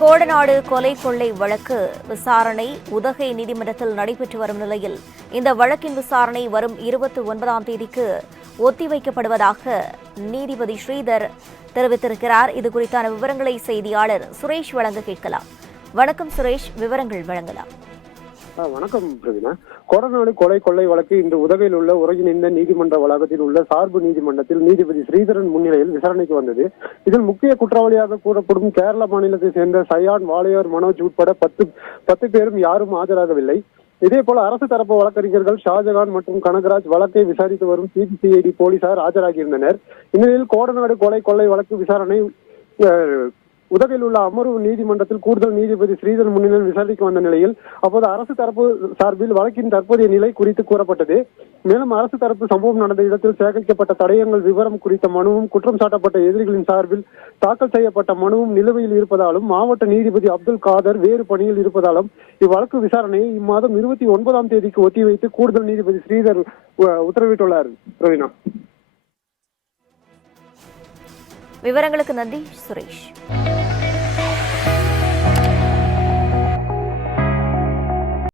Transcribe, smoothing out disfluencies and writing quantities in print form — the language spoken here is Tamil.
கோடநாடு கொலை கொள்ளை வழக்கு விசாரணை உதகை நீதிமன்றத்தில் நடைபெற்று வரும் நிலையில் இந்த வழக்கின் விசாரணை வரும் 29ஆம் தேதிக்கு ஒத்திவைக்கப்படுவதாக நீதிபதி ஸ்ரீதர் தெரிவித்திருக்கிறார். இது குறித்தான விவரங்களை செய்தியாளர் சுரேஷ் வழங்க கேட்கலாம். வணக்கம் சுரேஷ், விவரங்கள் வழங்கலாம். வணக்கம் பிரவீனா. கோடநாடு கொலை கொள்ளை வழக்கு இன்று உதகையில் உள்ள ஒருங்கிணைந்த நீதிமன்ற வளாகத்தில் உள்ள சார்பு நீதிமன்றத்தில் நீதிபதி ஸ்ரீதரன் முன்னிலையில் விசாரணைக்கு வந்தது. இதில் முக்கிய குற்றவாளியாக கூறப்படும் கேரள மாநிலத்தை சேர்ந்த சயான், வாளையார், மனோஜ் உட்பட 10 பேரும் யாரும் ஆஜராகவில்லை. இதேபோல அரசு தரப்பு வழக்கறிஞர்கள் ஷாஜகான் மற்றும் கனகராஜ் வழக்கை விசாரித்து வரும் சிபிசிஐடி போலீசார் ஆஜராகியிருந்தனர். இந்நிலையில் கோடநாடு கொலை கொள்ளை வழக்கு விசாரணை உதகையில் உள்ள அமர்வு நீதிமன்றத்தில் கூடுதல் நீதிபதி ஸ்ரீதரன் முன்னிலையில் விசாரிக்க வந்த நிலையில் அப்போது அரசு தரப்பு சார்பில் வழக்கின் தற்போதைய நிலை குறித்து கூறப்பட்டது. மேலும் அரசு தரப்பு சம்பவம் நடந்த இடத்தில் சேகரிக்கப்பட்ட தடயங்கள் விவரம் குறித்த மனுவும் குற்றம் சாட்டப்பட்ட எதிரிகளின் சார்பில் தாக்கல் செய்யப்பட்ட மனுவும் நிலுவையில் இருப்பதாலும் மாவட்ட நீதிபதி அப்துல் காதர் வேறு பணியில் இருப்பதாலும் இவ்வழக்கு விசாரணையை இம்மாதம் 29ஆம் தேதிக்கு ஒத்திவைத்து கூடுதல் நீதிபதி ஸ்ரீதர் உத்தரவிட்டுள்ளார். ரவீனா, விவரங்களுக்கு நன்றி சுரேஷ்.